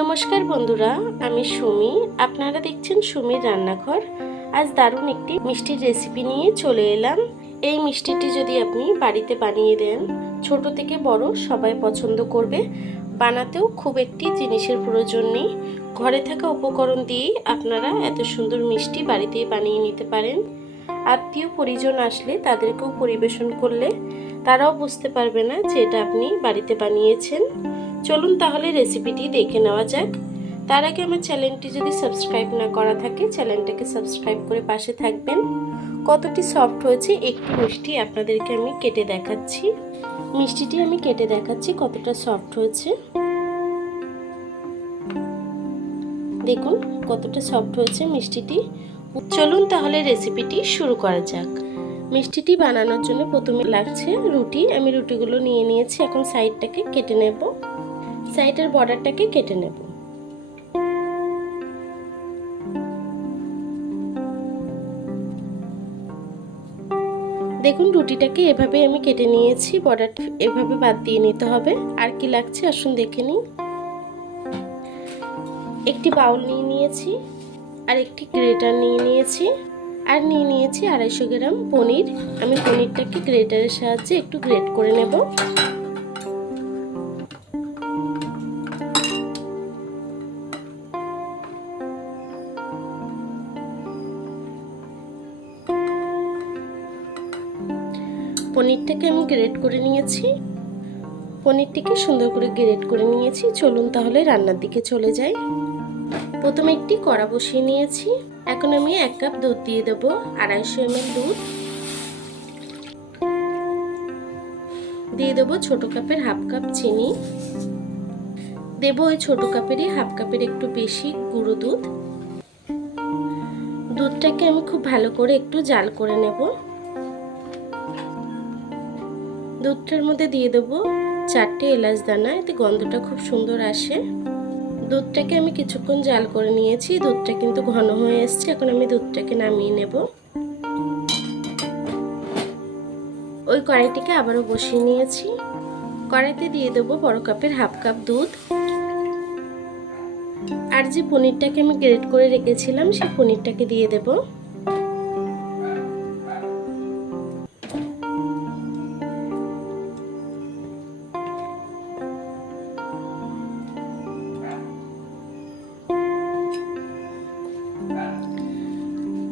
নমস্কার বন্ধুরা, আমি সুমি। আপনারা দেখছেন সুমির রান্নাঘর। আজ দারুণ একটি মিষ্টির রেসিপি নিয়ে চলে এলাম। এই মিষ্টিটি যদি আপনি বাড়িতে বানিয়ে দেন, ছোট থেকে বড় সবাই পছন্দ করবে। বানাতেও খুব একটি জিনিসের প্রয়োজন নেই, ঘরে থাকা উপকরণ দিয়েই আপনারা এত সুন্দর মিষ্টি বাড়িতেই বানিয়ে নিতে পারেন। আত্মীয় পরিজন আসলে তাদেরকেও পরিবেশন করলে তারাও বুঝতে পারবে না যে এটা আপনি বাড়িতে বানিয়েছেন। চলুন তাহলে রেসিপিটি দেখে নেওয়া যাক। তার আগে আমার চ্যানেলটি যদি সাবস্ক্রাইব না করা থাকে, চ্যানেলটাকে সাবস্ক্রাইব করে পাশে থাকবেন। কতটি সফট হয়েছে একটি মিষ্টি আপনাদেরকে আমি কেটে দেখাচ্ছি। মিষ্টিটি আমি কেটে দেখাচ্ছি কতটা সফট হয়েছে। দেখুন কতটা সফট হয়েছে মিষ্টিটি। চলুন তাহলে রেসিপিটি শুরু করা যাক। মিষ্টিটি বানানোর জন্য প্রথমে লাগছে রুটি। আমি রুটিগুলো নিয়ে নিয়েছি। এখন সাইডটাকে কেটে নেব, সাইডের বর্ডারটাকে কেটে নেব। দেখুন রুটিটাকে এভাবে আমি কেটে নিয়েছি, বর্ডারটা এভাবে বাদ দিয়ে নিতে হবে। আর কি লাগছে আসুন দেখে নিই। একটি বাউল নিয়ে নিয়েছি, আর একটি গ্রেটার নিয়ে নিয়েছি, আর নিয়ে নিয়েছি 250 গ্রাম পনির। আমি পনিরটাকে গ্রেটারের সাহায্যে একটু গ্রেট করে নেব। পনিরটাকে আমি গ্রেট করে নিয়েছি। পনিরটিকে সুন্দর করে গ্রেট করে নিয়েছি। চলুন তাহলে রান্নার দিকে চলে যাই। প্রথমে একটি কড়া বসিয়ে নিয়েছি। এখন আমি 1 কাপ দুধ দিয়ে দেব, 250 ml দুধ দিয়ে দেবো। ছোট কাপের হাফ কাপ চিনি দেবো। ওই ছোট কাপেরই হাফ কাপের একটু বেশি গুঁড়ো দুধ। দুধটাকে আমি খুব ভালো করে একটু জাল করে নেব। দুধটার মধ্যে দিয়ে দেবো 4টে এলাচ দানা, এতে গন্ধটা খুব সুন্দর আসে। দুধটাকে আমি কিছুক্ষণ জাল করে নিয়েছি। দুধটা কিন্তু ঘন হয়ে এসছে। এখন আমি দুধটাকে নামিয়ে নেব। ওই কড়াইটিকে আবারও বসিয়ে নিয়েছি। কড়াইতে দিয়ে দেবো বড় কাপের হাফ কাপ দুধ। আর যে পনিরটাকে আমি গ্রেট করে রেখেছিলাম সেই পনিরটাকে দিয়ে দেব।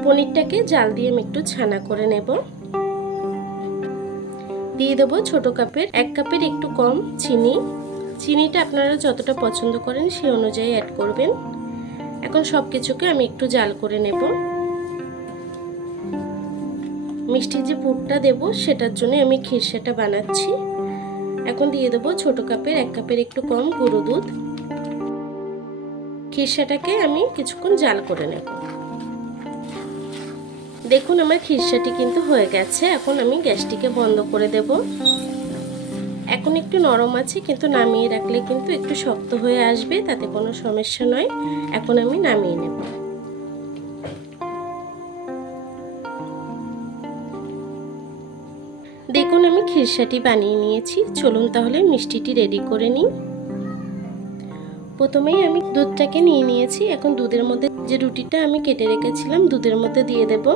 পনিরটাকে জাল দিয়ে আমি একটু ছানা করে নেব। দিয়ে দেবো ছোট কাপের 1 কাপের একটু কম চিনি। চিনিটা আপনারা যতটা পছন্দ করেন সেই অনুযায়ী অ্যাড করবেন। এখন সব কিছুকে আমি একটু জাল করে নেব। মিষ্টির যে পুরটা দেব সেটার জন্য আমি খিরসাটা বানাচ্ছি। এখন দিয়ে দেবো ছোট কাপের 1 কাপের একটু কম গুঁড়ো দুধ। খিরসাটাকে আমি কিছুক্ষণ জাল করে নেব। দেখুন আমার খিরসাটি কিন্তু হয়ে গেছে। এখন আমি গ্যাসটিকে বন্ধ করে দেব। এখন একটু নরম আছে, কিন্তু নামিয়ে রাখলে কিন্তু একটু শক্ত হয়ে আসবে, তাতে কোনো সমস্যা নয়। এখন আমি নামিয়ে নেব। দেখুন আমি খিরসাটি বানিয়ে নিয়েছি। চলুন তাহলে মিষ্টিটি রেডি করে নিই। প্রথমেই আমি দুধটাকে নিয়ে নিয়েছি। এখন দুধের মধ্যে যে রুটিটা আমি কেটে রেখেছিলাম দুধের মধ্যে দিয়ে দেব।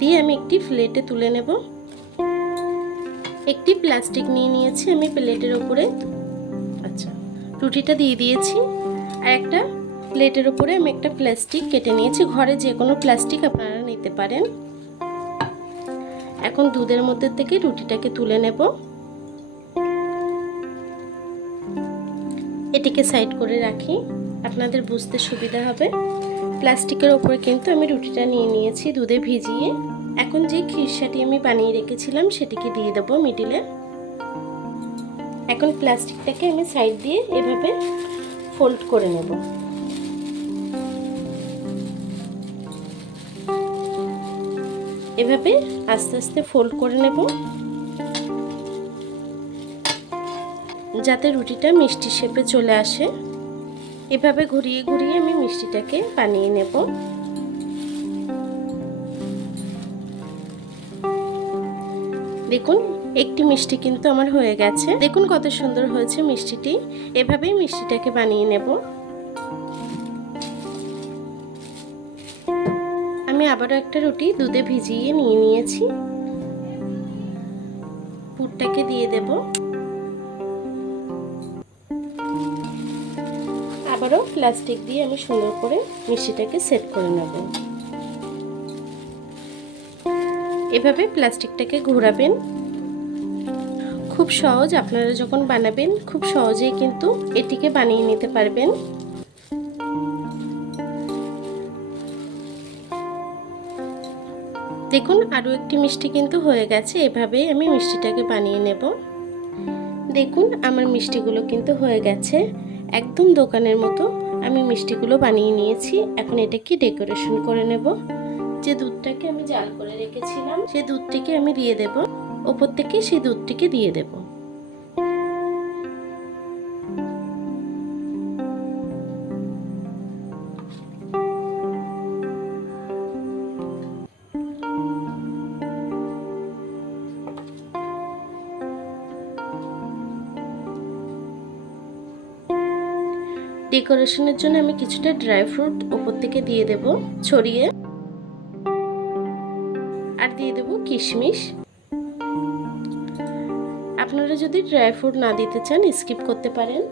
দিয়ে আমি একটি প্লেটে তুলে নেব। একটি প্লাস্টিক নিয়ে নিয়েছি আমি প্লেটের উপরে। আচ্ছা, রুটিটা দিয়ে দিয়েছি। আর একটা প্লেটের উপরে আমি একটা প্লাস্টিক কেটে নিয়েছি। ঘরে যে কোনো প্লাস্টিক আপনারা নিতে পারেন। এখন দুধের মধ্যে থেকে রুটিটাকে তুলে নেব। এটিকে সাইড করে রাখি, আপনাদের বুঝতে সুবিধা হবে। প্লাস্টিকের ওপরে কিন্তু আমি রুটিটা নিয়ে নিয়েছি দুধে ভিজিয়ে। এখন যে খিরসাটি আমি বানিয়ে রেখেছিলাম সেটিকে দিয়ে দেবো মিডিলে। এখন প্লাস্টিকটাকে আমি সাইড দিয়ে এভাবে ফোল্ড করে নেব। এভাবে আস্তে আস্তে ফোল্ড করে নেব, যাতে রুটিটা মিষ্টি শেপে চলে আসে। এভাবে ঘুরিয়ে ঘুরিয়ে আমি মিষ্টিটাকে বানিয়ে নেব। দেখুন একটি মিষ্টি কিন্তু আমার হয়ে গেছে। দেখুন কত সুন্দর হয়েছে মিষ্টিটি। এভাবেই মিষ্টিটাকে বানিয়ে নেব। আমি আবারও একটা রুটি দুধে ভিজিয়ে নিয়ে নিয়েছি। পুরটাকে দিয়ে দেব। আবারও প্লাস্টিক দিয়ে আমি সুন্দর করে মিষ্টিটাকে সেট করে নেব। এভাবে প্লাস্টিকটাকে ঘোরাবেন। খুব সহজ, আপনারা যখন বানাবেন খুব সহজেই কিন্তু এটিকে বানিয়ে নিতে পারবেন। দেখুন আরও একটি মিষ্টি কিন্তু হয়ে গেছে। এভাবেই আমি মিষ্টিটাকে বানিয়ে নেব। দেখুন আমার মিষ্টিগুলো কিন্তু হয়ে গেছে। একদম দোকানের মতো আমি মিষ্টিগুলো বানিয়ে নিয়েছি। এখন এটাকে ডেকোরেশন করে নেব। যে দুধটাকে আমি জাল করে রেখেছিলাম সেই দুধটিকে আমি দিয়ে দেব। ওপর থেকে সেই দুধটিকে দিয়ে দেব। ডেকোরেশনের জন্য আমি কিছুটা ড্রাই ফ্রুট ওপর থেকে দিয়ে দেব ছড়িয়ে, আর দিয়ে দেব কিশমিশ। আপনারা যদি ড্রাই ফ্রুট না দিতে চান স্কিপ করতে পারেন।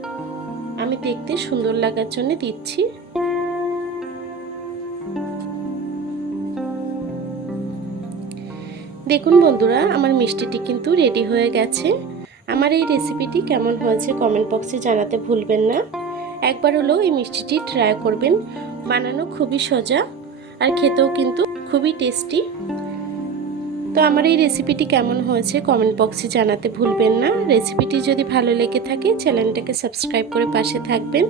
আমি দেখতে সুন্দর লাগার জন্য দিচ্ছি। দেখুন বন্ধুরা, আমার মিষ্টিটি কিন্তু রেডি হয়ে গেছে। আমার এই রেসিপিটি কেমন হয়েছে কমেন্ট বক্সে জানাতে ভুলবেন না। একবার হলেও এই মিষ্টিটি ট্রাই করবেন। বানানো খুবই সোজা আর খেতেও কিন্তু খুবই টেস্টি। তো আমার এই রেসিপিটি কেমন হয়েছে কমেন্ট বক্সে জানাতে ভুলবেন না। রেসিপিটি যদি ভালো লেগে থাকে চ্যানেলটাকে সাবস্ক্রাইব করে পাশে থাকবেন।